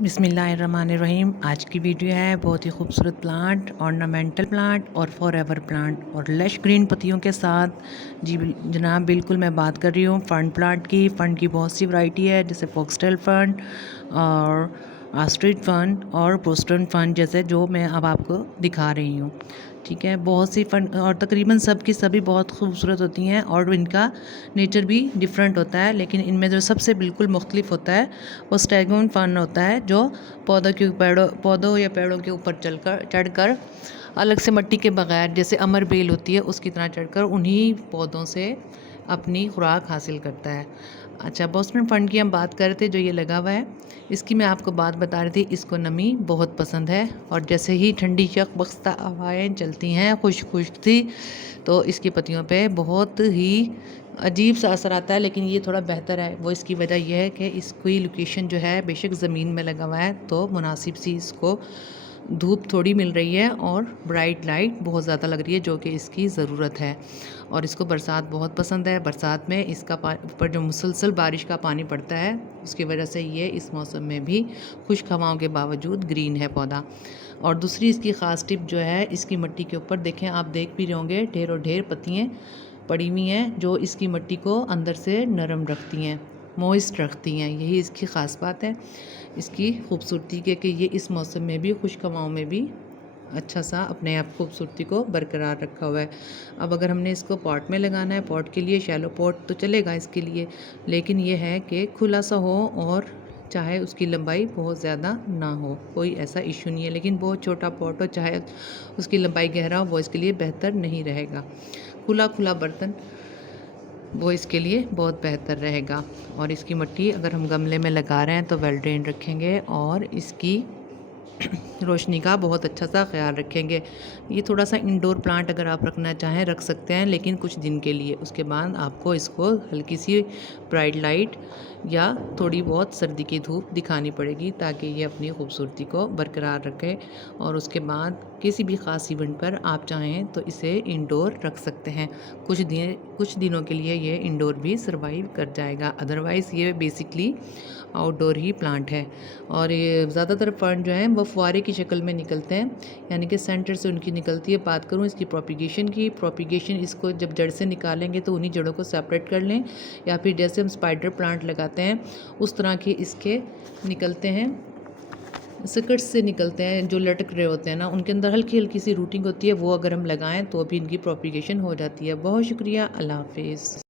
बिस्मिल्लाहिर्रहमानिर्रहीम। आज की वीडियो है बहुत ही खूबसूरत प्लांट, ऑर्नामेंटल प्लांट और फॉरएवर प्लांट और लश ग्रीन पत्तियों के साथ। जी जनाब, बिल्कुल मैं बात कर रही हूँ फंड प्लांट की। फंड की बहुत सी वैरायटी है, जैसे फॉक्सटेल फंड और आस्ट्रिच फंड और पोस्टन फंड, जैसे जो मैं अब आपको दिखा रही हूँ। ठीक है, बहुत सी फंड और तकरीबन सब की सभी बहुत खूबसूरत होती हैं और इनका नेचर भी डिफरेंट होता है। लेकिन इनमें जो सबसे बिल्कुल मुख्तलिफ होता है वो स्टैगोन फंड होता है, जो पौधों या पेड़ों के ऊपर चढ़कर अलग से मिट्टी के बगैर, जैसे अमर बेल होती है उसकी तरह चढ़कर उन्हीं पौधों से अपनी खुराक हासिल करता है। अच्छा, बोस्टन फंड की हम बात कर रहे थे, जो ये लगा हुआ है। इसकी मैं आपको बात बता रही थी, इसको नमी बहुत पसंद है और जैसे ही ठंडी यकबख्ता हवाएं चलती हैं खुश्क सी, तो इसकी पत्तियों पे बहुत ही अजीब सा असर आता है। लेकिन ये थोड़ा बेहतर है, वो इसकी वजह यह है कि इसकी लोकेशन जो है बेशक ज़मीन में लगा हुआ है तो मुनासिब सी इसको धूप थोड़ी मिल रही है और ब्राइट लाइट बहुत ज़्यादा लग रही है, जो कि इसकी ज़रूरत है। और इसको बरसात बहुत पसंद है। बरसात में इसका ऊपर जो मुसलसल बारिश का पानी पड़ता है, उसकी वजह से ये इस मौसम में भी खुश्क हवाओं के बावजूद ग्रीन है पौधा। और दूसरी इसकी ख़ास टिप जो है, इसकी मिट्टी के ऊपर देखें, आप देख भी रहे होंगे, ढेरों ढेर पत्तियाँ पड़ी हुई हैं, जो इसकी मिट्टी को अंदर से नरम रखती हैं, मॉइस्ट रखती हैं। यही इसकी ख़ास बात है, इसकी खूबसूरती के कि ये इस मौसम में भी, खुश्क हवाओं में भी अच्छा सा अपने आप खूबसूरती को बरकरार रखा हुआ है। अब अगर हमने इसको पॉट में लगाना है, पॉट के लिए शैलो पॉट तो चलेगा इसके लिए, लेकिन ये है कि खुला सा हो और चाहे उसकी लंबाई बहुत ज़्यादा ना हो, कोई ऐसा इशू नहीं है। लेकिन बहुत छोटा पॉट हो, चाहे उसकी लंबाई गहरा हो, वो इसके लिए बेहतर नहीं रहेगा। खुला खुला बर्तन वो इसके लिए बहुत बेहतर रहेगा। और इसकी मिट्टी अगर हम गमले में लगा रहे हैं तो वेल ड्रेन रखेंगे और इसकी रोशनी का बहुत अच्छा सा ख्याल रखेंगे। ये थोड़ा सा इंडोर प्लांट अगर आप रखना चाहें रख सकते हैं, लेकिन कुछ दिन के लिए। उसके बाद आपको इसको हल्की सी ब्राइट लाइट या थोड़ी बहुत सर्दी की धूप दिखानी पड़ेगी, ताकि ये अपनी खूबसूरती को बरकरार रखे। और उसके बाद किसी भी ख़ास इवेंट पर आप चाहें तो इसे इंडोर रख सकते हैं। कुछ दिनों के लिए ये इंडोर भी सर्वाइव कर जाएगा। अदरवाइज़ ये बेसिकली आउटडोर ही प्लांट है। और ये ज़्यादातर फंड जो हैं वो फुआरे की शक्ल में निकलते हैं, यानी कि सेंटर से उनकी निकलती है। बात करूँ इसकी प्रोपिगेशन की, प्रोपिगेशन इसको जब जड़ से निकालेंगे तो उन्हीं जड़ों को सेपरेट कर लें, या फिर जैसे हम स्पाइडर प्लांट लगाते हैं उस तरह के इसके निकलते हैं, सकट्स से निकलते हैं जो लटक रहे होते हैं ना, उनके अंदर हल्की हल्की सी रूटिंग होती है। वो अगर हम लगाएं तो भी इनकी प्रोपिगेशन हो जाती है। बहुत शुक्रिया, अल्लाह हाफिज़।